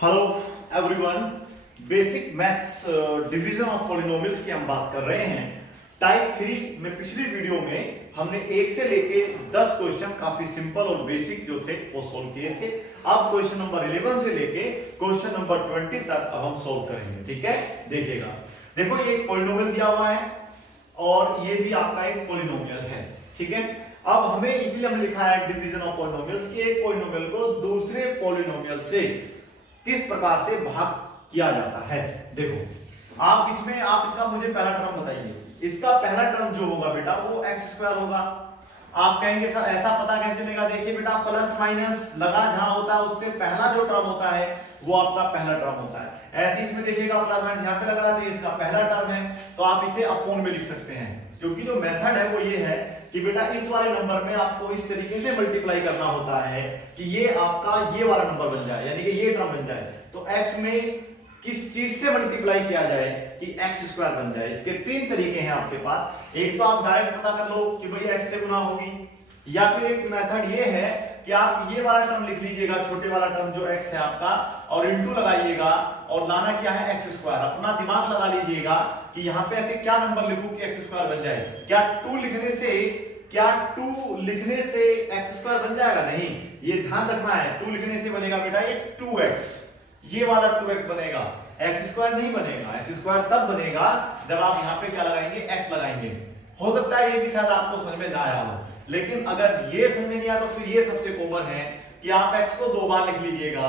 Hello everyone, basic maths division of polynomials की हम बात कर रहे हैं। टाइप 3 में पिछली वीडियो में हमने 1 से लेके 10 क्वेश्चन काफी सिंपल और बेसिक जो थे वो सोल्व किए थे। अब क्वेश्चन नंबर 11 से लेके क्वेश्चन नंबर 20 तक अब हम सोल्व करेंगे। ठीक है, देखिएगा। देखो, ये एक पॉलिनोमियल दिया हुआ है और ये भी आपका एक पॉलिनोमियल है। ठीक है, अब हमें इसलिए हमने लिखा है डिवीजन ऑफ पॉलिनोमियल्स कि एक पॉलिनोमियल को दूसरे पॉलिनोमियल से किस प्रकार से भाग किया जाता है। देखो, आप इसका मुझे पहला टर्म बताइए। इसका पहला टर्म जो होगा बेटा वो एक्स स्क्वायर होगा। आप कहेंगे सर ऐसा पता कैसे चलेगा? देखिए बेटा, प्लस माइनस लगा जहां होता है उससे पहला जो टर्म होता है वो आपका पहला टर्म होता है। ऐसे इसमें देखिएगा प्लस माइनस यहां पे लग रहा है तो इसका पहला टर्म है, तो आप इसे अपोन में लिख सकते हैं। क्योंकि जो मेथड है वो ये है कि बेटा इस वाले नंबर में आपको इस तरीके से मल्टीप्लाई करना होता है कि ये आपका ये वाला नंबर बन जाए, यानी कि ये टर्म बन जाए। तो x में किस चीज से मल्टीप्लाई किया जाए कि एक्स स्क्वायर बन जाए। इसके 3 तरीके हैं आपके पास। एक तो आप डायरेक्ट पता कर लो कि भाई x से गुना होगी, या फिर एक मेथड ये है कि आप ये वाला टर्म लिख लीजिएगा, छोटे वाला टर्म जो x है आपका, और इनटू लगाइएगा और लाना क्या है एक्स स्क्वायर। अपना दिमाग लगा लीजिएगा कि यहाँ पे ऐसे क्या नंबर लिखूं कि एक्स स्क्वायर बन जाए। क्या 2 लिखने से एक्स स्क्वायर बन जाएगा? नहीं, ये ध्यान रखना है। 2 लिखने से बनेगा बेटा ये 2x, ये वाला 2x बनेगा, एक्स स्क्वायर नहीं बनेगा। एक्स स्क्वायर तब बनेगा जब आप यहाँ पे क्या लगाएंगे, x लगाएंगे। हो सकता है ये भी शायद आपको समझ में ना आया हो, लेकिन अगर ये समझ में नहीं आया तो फिर ये सबसे कॉमन है कि आप x को 2 बार लिख लीजिएगा,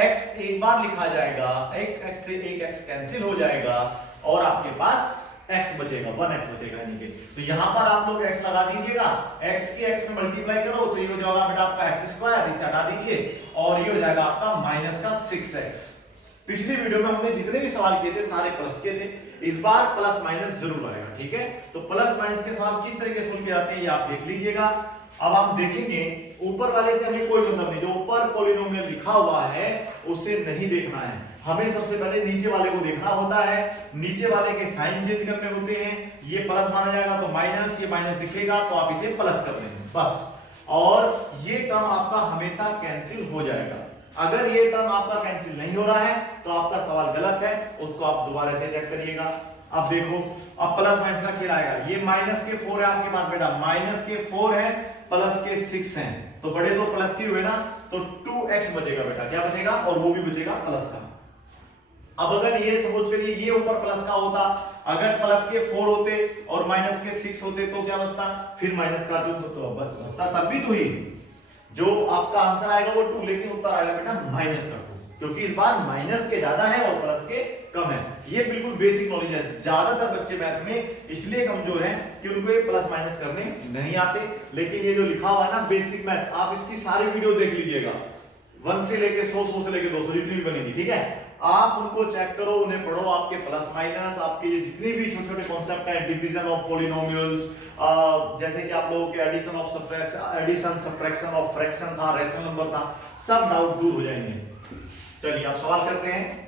x एक बार लिखा जाएगा, एक x से एक x कैंसिल हो जाएगा और आपके पास x बचेगा, 1x बचेगा। यानी कि तो यहां पर आप लोग x लगा दीजिएगा, x के x में मल्टीप्लाई करो तो ये हो जाएगा बेटा आपका x स्क्वायर, इसे हटा दीजिए और ये हो जाएगा आपका माइनस का 6x। पिछली वीडियो में हमने जितने भी सवाल किए थे सारे प्लस के थे, इस बार प्लस माइनस जरूर आएगा। ठीक है, तो प्लस माइनस के सवाल किस तरीके से सोल्व किए जाते हैं ये आप देख लीजिएगा। अब आप देखेंगे ऊपर वाले से हमें कोई मतलब नहीं, जो ऊपर पॉलिनोमियल लिखा हुआ है उसे नहीं देखना है, हमें सबसे पहले नीचे वाले को देखना होता है। नीचे वाले के साइन चेंज करने होते हैं, ये प्लस माना जाएगा तो माइनस, ये माइनस दिखेगा तो आप इसे प्लस कर देंगे बस, और ये टर्म आपका हमेशा कैंसिल हो जाएगा। अगर ये टर्म आपका कैंसिल नहीं हो रहा है तो आपका सवाल गलत है, उसको आप दोबारा से चेक करिएगा। अब देखो, अब प्लस माइनस का खेल आएगा। ये माइनस के 4 है आपके पास बेटा, माइनस के 4 है, प्लस के 6 हैं, तो बड़े दो प्लस के हुए ना, तो 2x बचेगा बेटा। क्या बचेगा? और वो भी बचेगा प्लस का। अब अगर ये सपोज करिए ये ऊपर प्लस का होता, अगर प्लस के 4 होते और माइनस के 6 होते तो क्या बचता? फिर माइनस का जो बचता तब भी 2 ही, जो आपका आंसर आएगा वो 2, लेकिन उत्तर आएगा बेटा माइनस का 2, क्योंकि इस बार माइनस के ज्यादा है और प्लस के कम है। ये बिल्कुल बेसिक नॉलेज है। ज्यादातर बच्चे मैथ में इसलिए कमजोर हैं कि उनको ये प्लस माइनस करने नहीं आते, लेकिन ये जो लिखा हुआ है ना बेसिक मैथ्स, आप इसकी सारी वीडियो देख लीजिएगा, 1 से लेके 100 से लेके 200 जितनी भी बनेगी। ठीक है, आप उनको चेक करो, उन्हें पढ़ो, आपके प्लस माइनस, आपके ये जितने भी छोटे छोटे कॉन्सेप्ट हैं, डिवीजन ऑफ पॉलिनोमियल्स, जैसे कि आप लोगों के एडिशन सब्ट्रैक्शन ऑफ फ्रैक्शन था, रेशनल नंबर था, सब डाउट दूर हो जाएंगे। चलिए आप सवाल करते हैं।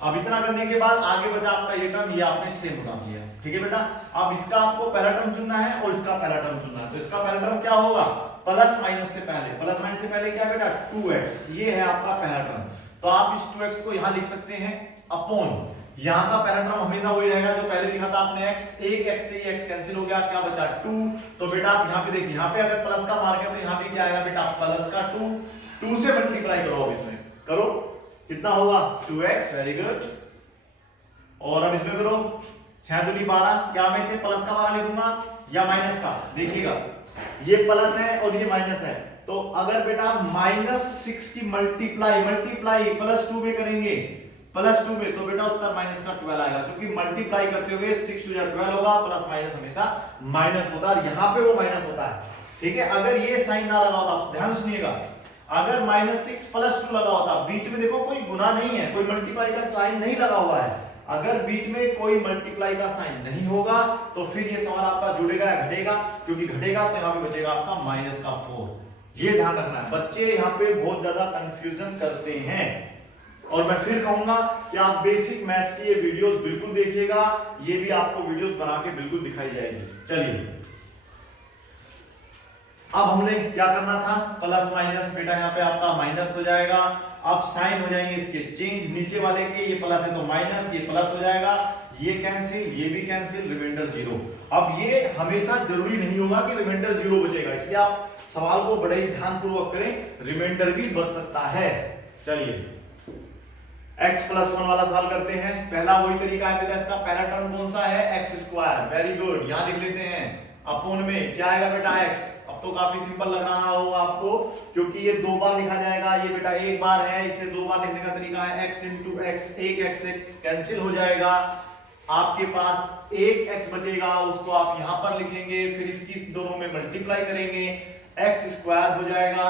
अब इतना करने के बाद आगे बचा आपका ये टर्म, ये आपने सेम बना दिया। ठीक है बेटा, अब इसका आपको पहला टर्म चुनना है और इसका पहला टर्म चुनना है। तो इसका पहला टर्म क्या होगा? प्लस माइनस से पहले, प्लस माइनस से पहले क्या बेटा? 2x, ये है आपका पहला टर्म। तो आप इस 2x को यहां लिख सकते हैं अपॉन, यहां का पहला टर्म हमेशा वही रहेगा जो पहले लिखा था आपने, x, एक x से x कैंसिल हो गया, क्या बचा? 2। तो बेटा आप यहां पे देखिए, यहां पे अगर प्लस का मार्क है तो यहां पे क्या आएगा बेटा? प्लस का 2। 2 से मल्टीप्लाई करो, अब इसमें करो, कितना होगा? 2x, very good. और अब इसमें करो, 6 दूनी 12, क्या मैं थे प्लस का 12 लिखूंगा या माइनस का? देखिएगा ये प्लस है और ये माइनस है, तो अगर बेटा -6 की मल्टीप्लाई प्लस 2 में करेंगे, प्लस 2 में, तो बेटा उत्तर माइनस का 12 आएगा, क्योंकि मल्टीप्लाई करते हुए 6 2 12 होगा, प्लस माइनस हमेशा माइनस होता है, यहां पे वो माइनस होता है। ठीक है, अगर ये साइन ना लगा होता, ध्यान सुनिएगा, अगर -6 प्लस 2 लगा होता, बीच में देखो कोई गुना नहीं है, कोई मल्टीप्लाई का साइन नहीं लगा हुआ है, अगर बीच में कोई मल्टीप्लाई का साइन नहीं होगा तो फिर ये सवाल आपका जुड़ेगा या घटेगा? क्योंकि घटेगा तो यहां पे बचेगा आपका माइनस का 4। ये ध्यान रखना है, बच्चे यहां पे बहुत ज्यादा कंफ्यूजन करते हैं। और मैं फिर कहूंगा कि आप बेसिक मैथ्स की ये वीडियोस बिल्कुल देखिएगा, ये भी आपको वीडियोस बना के बिल्कुल दिखाई जाएगी। चलिए अब हमने क्या करना था? प्लस माइनस, बेटा यहाँ पे आपका माइनस हो जाएगा अब साइन हो जाएंगे इसके चेंज, नीचे वाले के ये प्लस है तो माइनस, ये प्लस हो जाएगा, ये कैंसिल, ये भी कैंसिल, रिमाइंडर 0। अब ये हमेशा जरूरी नहीं होगा कि रिमाइंडर 0 बचेगा, इसलिए आप सवाल को बड़े ही ध्यानपूर्वक करें, रिमाइंडर भी बच सकता है। चलिए x + 1 वाला सवाल करते हैं। पहला वही तरीका है बेटा, इसका पहला टर्म कौन सा है, x²। वेरी गुड, यहां लिख लेते हैं अपोन में क्या आएगा बेटा x। अब तो काफी सिंपल लग रहा होगा आपको, क्योंकि ये 2 बार लिखा जाएगा, ये बेटा 1 बार है, इसे 2 बार लिखने का तरीका है x × x, एक x से कैंसिल हो जाएगा, आपके पास एक x बचेगा, उसको आप यहां पर लिखेंगे, फिर इसकी दोनों में मल्टीप्लाई करेंगे, x² हो जाएगा,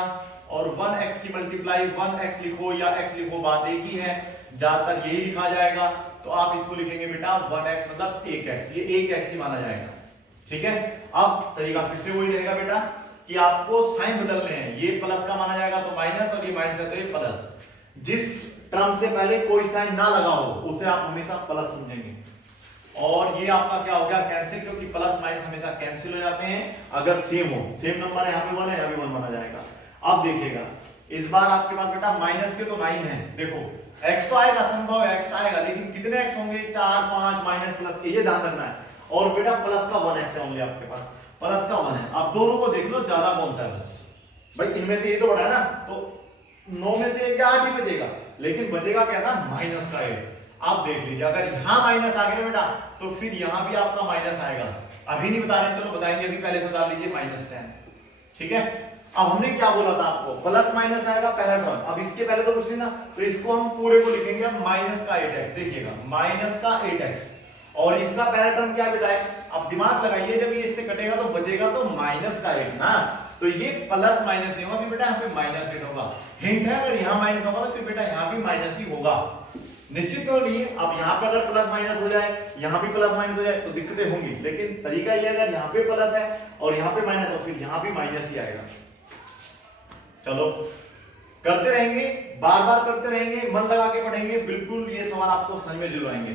और 1x की मल्टीप्लाई 1x लिखो या x लिखो, बात एक ही है, ज्यादातर यही लिखा जाएगा, तो आप इसको लिखेंगे बेटा 1x मतलब 1x, ये 1x ही माना जाएगा। ठीक है, अब तरीका फिर से वही रहेगा बेटा कि आपको साइन बदलने हैं, ये प्लस का माना जाएगा तो माइनस, और ये माइनस है तो ये प्लस। जिस टर्म से पहले कोई साइन ना लगा हो उसे आप हमेशा प्लस समझेंगे, और ये आपका क्या हो गया, कैंसिल, क्योंकि प्लस माइनस हमेशा कैंसिल हो जाते हैं अगर सेम हो, सेम नंबर है, यहाँ पे 1 है, यहाँ पे 1 माना जाएगा। अब देखिएगा इस बार आपके पास बेटा माइनस के तो 9 है, देखो x तो आएगा, संभव है x आएगा, लेकिन कितने x होंगे, 4 5 माइनस प्लस, ये ध्यान रखना है, और बेटा प्लस का 1x है ओनली आपके पास, प्लस का 1 है। अब दोनों को देख लो ज्यादा कौन सा है, बस भाई इनमें से ये तो बड़ा है ना, तो 9 में से 8 ही बचेगा, लेकिन बचेगा क्या था, माइनस का 8। आप देख लीजिए अगर यहां माइनस आ गया बेटा तो फिर यहां भी आपका माइनस आएगा, अभी नहीं बता रहे, चलो बताएंगे, अभी पहले तो डाल लीजिए -10। ठीक है, अब हमने क्या बोला था आपको, प्लस माइनस आएगा पहला टर्म, अब इसके पहले तो कुछ नहीं ना, तो इसको हम पूरे को लिखेंगे माइनस का 8x, देखिएगा माइनस का 8x, और इसका पहला टर्म क्या है बेटा x। अब दिमाग लगाइए, जब ये इससे कटेगा तो बचेगा तो माइनस का 8 ना, तो ये प्लस माइनस नहीं होगा, फिर बेटा यहाँ पे -8 होगा। हिंट है, अगर यहाँ माइनस होगा तो फिर बेटा यहाँ भी माइनस ही होगा, निश्चित तो नहीं है। अब यहाँ पे अगर प्लस माइनस हो जाए, यहाँ भी प्लस माइनस हो जाए तो दिक्कतें होंगी, लेकिन तरीका ये अगर यहाँ पे प्लस है और यहाँ पे माइनस, तो फिर यहाँ भी माइनस ही आएगा। चलो करते रहेंगे, बार बार करते रहेंगे, मन लगा के पढ़ेंगे, बिल्कुल ये सवाल आपको समझ में जरूर आएंगे।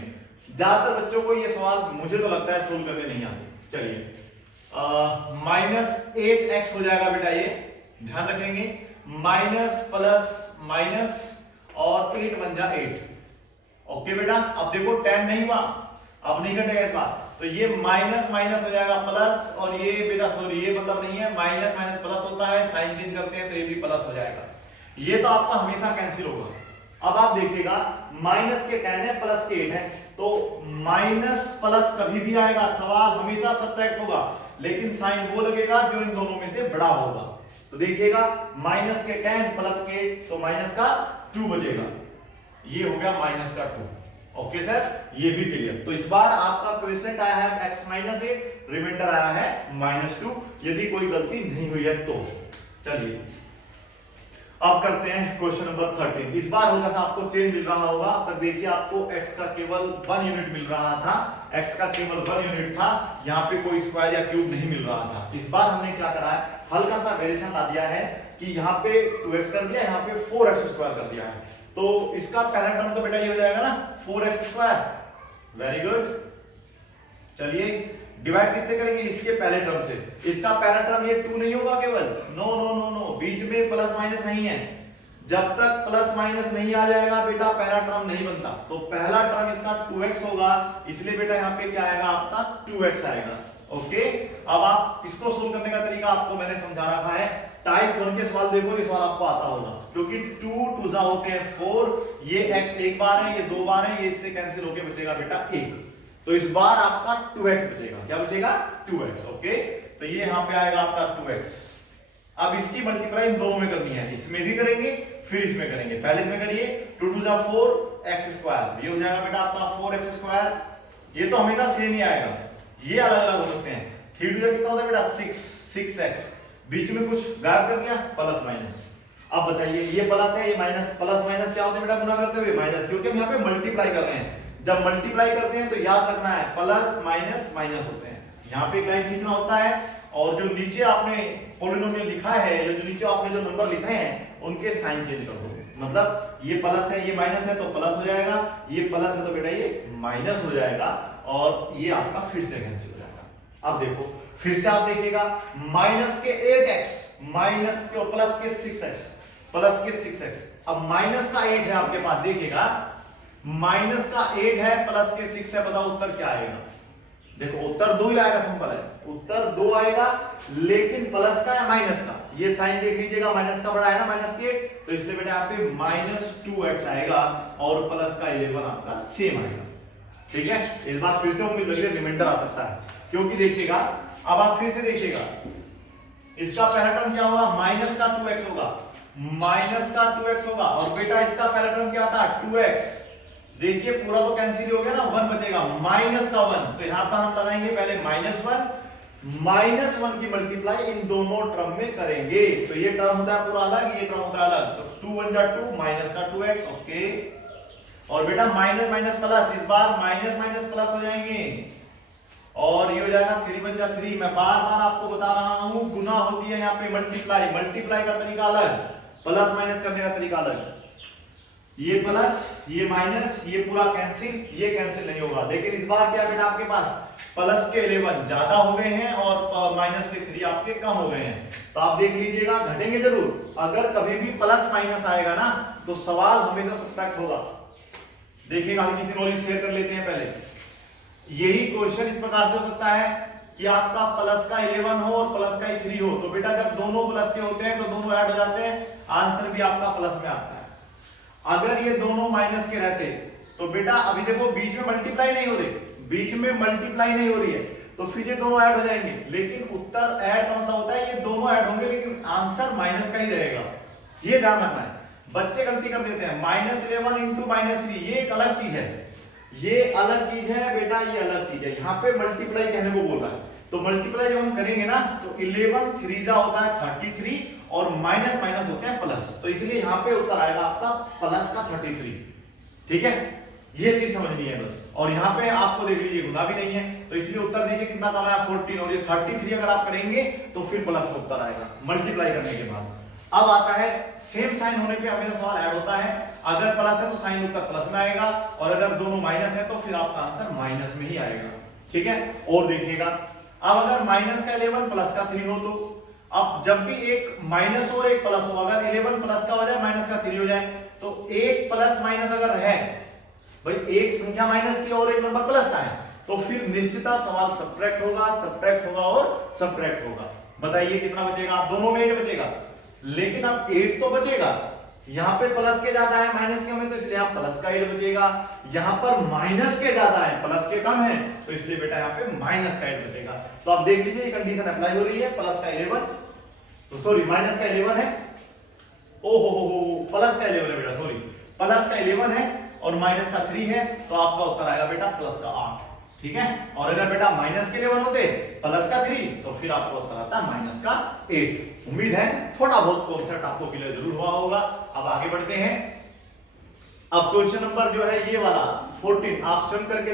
ज्यादातर बच्चों को ये सवाल मुझे तो लगता है सोल्व करने नहीं आते। चलिए -8x हो जाएगा बेटा, ये ध्यान रखेंगे, माइनस प्लस माइनस और 8 बन जा 8। ओके बेटा, अब देखो 10 नहीं हुआ, अब नहीं घटेगा इस बार, तो ये माइनस माइनस हो जाएगा प्लस, और ये बेटा सॉरी ये मतलब नहीं है, माइनस माइनस प्लस होता है, साइन चेंज करते हैं तो ये भी प्लस हो जाएगा, ये तो आपका हमेशा कैंसिल होगा। अब आप देखिएगा माइनस के 10 है, प्लस के 8 है, तो माइनस प्लस कभी भी आएगा, सवाल हमेशा सब्ट्रैक्ट होगा, लेकिन साइन वो लगेगा जो इन दोनों में से बड़ा होगा। तो देखिएगा माइनस के 10 प्लस के 8, तो माइनस का 2 बचेगा, ये हो गया माइनस का 2। ओके सर, ये भी क्लियर। तो इस बार आपका क्वेश्चन आया है x -8, रिमाइंडर आया है -2, यदि कोई गलती नहीं हुई है तो। चलिए अब करते हैं क्वेश्चन नंबर 13। इस बार हल्का सा आपको चेंज मिल रहा होगा, तब देखिए आपको x का केवल 1 यूनिट मिल रहा था, x का केवल 1 यूनिट था, यहाँ पे कोई स्क्वायर या क्यूब नहीं मिल रहा था। इस बार हमने क्या करा है, हल्का सा वेरिएशन ला दिया है कि यहाँ पे 2x कर दिया, यहाँ पे 4x स्क्वायर कर दिया है, तो इसका पहला टर्म तो बेटा ये हो जाएगा ना 4x²। वेरी गुड, चलिए डिवाइड किससे करेंगे, इसके पहले टर्म से। इसका पहला टर्म ये 2 नहीं होगा केवल, नो नो नो नो, बीच में प्लस माइनस नहीं है, जब तक प्लस माइनस नहीं आ जाएगा बेटा पहला टर्म नहीं बनता। तो पहला टर्म इसका 2x होगा, इसलिए बेटा यहाँ पे क्या आएगा आपका 2x आएगा। ओके, अब आप इसको सोल्व करने का तरीका आपको मैंने समझा रखा है। टाइप 1 के सवाल देखो, ये सवाल आपको आता होगा, क्योंकि 2 2 जा होते हैं 4, ये x एक बार है, ये 2 बार है, ये इससे कैंसिल होके बचेगा बेटा 1, तो इस बार आपका 2x बचेगा। क्या बचेगा, 2x। ओके, तो ये यहाँ पे आएगा आपका 2x। अब इसकी मल्टीप्लाई इन दोनों में करनी है, इसमें भी करेंगे फिर इसमें करेंगे। पहले इसमें करिए, 2 2 जा 4x², ये हो जाएगा बेटा आपका 4x²। ये तो हमेशा सेम ही आएगा, ये अलग अलग हो सकते हैं। 3 2 जा कितना होता है बेटा 6x, बीच में कुछ गायब कर दिया, प्लस माइनस। अब बताइए ये प्लस है, ये माइनस, प्लस माइनस क्या होते हैं बेटा गुना करते हुए, माइनस, क्योंकि हम यहाँ पे मल्टीप्लाई कर रहे हैं। जब मल्टीप्लाई करते हैं तो याद रखना है प्लस माइनस माइनस होते हैं, यहाँ पे एक लाइन खींचना होता है, और जो नीचे आपने पॉलिनोमियल लिखा है या जो नीचे आपने जो नंबर लिखे हैं उनके साइन चेंज कर दो। मतलब ये प्लस है, ये माइनस है तो प्लस हो जाएगा, ये प्लस है तो बेटा ये माइनस हो जाएगा, और ये आपका फिर से कैंसिल हो जाएगा। अब देखो फिर से आप देखिएगा, माइनस के 8x माइनस के प्लस के 6x, प्लस के 6x। अब माइनस का 8 है आपके पास, देखिएगा माइनस का 8 है प्लस के 6 है, बताओ उत्तर क्या आएगा। देखो उत्तर 2 ही आएगा, सिंपल है, उत्तर 2 आएगा, लेकिन प्लस का या माइनस का, ये साइन देख लीजिएगा, माइनस का बड़ा है ना, माइनस के, तो इसलिए बेटा यहाँ पे -2x आएगा और प्लस का 11 आपका सेम आएगा। ठीक है, इस बार फिर से उम्मीद लग रही है रिमाइंडर आ सकता है, क्योंकि देखिएगा अब आप फिर से देखिएगा, इसका पहला टर्म क्या होगा, माइनस का 2x होगा, माइनस का 2x होगा, और बेटा इसका पहला टर्म क्या था 2x। देखिए पूरा तो कैंसिल हो गया ना, 1 बचेगा, माइनस का 1, तो यहां पर हम लगाएंगे पहले -1 की मल्टीप्लाई इन दोनों टर्म में करेंगे, तो ये टर्म होता है पूरा अलग, ये टर्म होता है अलग, तो 2 1 जा 2 माइनस का 2x, ओके। और बेटा माइनस माइनस प्लस, इस बार माइनस माइनस प्लस हो जाएंगे, और ये हो जाएगा 3 1 जा 3। मैं बार बार आपको बता रहा हूं, गुना होती है यहाँ पे मल्टीप्लाई, मल्टीप्लाई का तरीका अलग, प्लस माइनस करने का तरीका अलग, ये प्लस ये माइनस, ये पूरा कैंसिल, ये कैंसिल नहीं होगा। लेकिन इस बार क्या बेटा आपके पास प्लस के 11 ज्यादा हो गए हैं और माइनस के 3 आपके कम हो गए हैं, तो आप देख लीजिएगा घटेंगे जरूर। अगर कभी भी प्लस माइनस आएगा ना तो सवाल हमेशा सब्ट्रैक्ट होगा। देखिएगा हम किसी नॉलेज शेयर कर लेते हैं पहले। यही क्वेश्चन इस प्रकार से हो सकता है कि आपका प्लस का 11 हो और प्लस का 3 हो, तो बेटा जब दोनों प्लस के होते हैं तो दोनों ऐड हो जाते हैं, आंसर भी आपका प्लस में आता है। अगर ये दोनों माइनस के रहते तो बेटा अभी देखो बीच में मल्टीप्लाई नहीं हो रही, बीच में मल्टीप्लाई नहीं हो रही है, तो फिर ये दोनों ऐड हो जाएंगे, लेकिन उत्तर ऐड कौन सा होता है, ये दोनों ऐड होंगे लेकिन आंसर माइनस का ही रहेगा, ये ध्यान रखना है। बच्चे गलती कर देते हैं, -11 इंटू -3, ये एक अलग चीज है, ये अलग चीज है बेटा, ये अलग चीज है। यहाँ पे मल्टीप्लाई कहने को बोल रहा है, तो मल्टीप्लाई जब हम करेंगे ना तो 11 3 जा होता है 33 और माइनस माइनस होते हैं प्लस, तो इसलिए यहाँ पे उत्तर आएगा आपका प्लस का 33। ठीक है, ये चीज समझनी है बस। और यहाँ पे आपको देख लीजिए गुना भी नहीं है, तो इसलिए उत्तर देखिए कितना कम आया 14, और ये 33 अगर आप करेंगे तो फिर प्लस का उत्तर आएगा मल्टीप्लाई करने के बाद। अब आता है सेम साइन होने पे हमेशा सवाल ऐड होता है, अगर प्लस है तो साइन उत्तर प्लस में आएगा, और अगर दोनों माइनस है तो फिर आपका आंसर माइनस में ही आएगा। ठीक है, और देखिएगा अब अगर माइनस का 11 प्लस का 3 हो, तो अब जब भी एक माइनस और एक प्लस हो, अगर 11 प्लस का हो जाए माइनस का 3 हो जाए, तो एक प्लस माइनस अगर है भाई, एक संख्या माइनस की और एक नंबर प्लस का है, तो फिर निश्चितः सवाल सब्ट्रैक्ट होगा और सब्ट्रैक्ट होगा। बताइए कितना बचेगा, आप दोनों में 8 बचेगा, लेकिन अब 8 तो बचेगा, यहाँ पे प्लस के ज्यादा है माइनस के कम है, तो इसलिए यहाँ प्लस का 8 बचेगा, यहाँ पर माइनस के ज्यादा है प्लस के कम है, तो इसलिए बेटा यहाँ पे माइनस का 8 बचेगा। तो आप देख लीजिए कंडीशन अप्लाई हो रही है, प्लस का 11 तो सॉरी माइनस का 11 है, ओहो प्लस का 11 है बेटा, सॉरी प्लस का 11 है और माइनस का 3 है, तो आपका उत्तर आएगा बेटा प्लस का 8। ठीक है, और अगर बेटा माइनस के 11 होते प्लस का 3 तो फिर आपको उत्तर आता माइनस का 8। उम्मीद है थोड़ा बहुत कॉन्सेप्ट आपको क्लियर जरूर हुआ होगा। अब आगे बढ़ते हैं। अब क्वेश्चन नंबर जो है ये वाला 14 आप स्वयं करके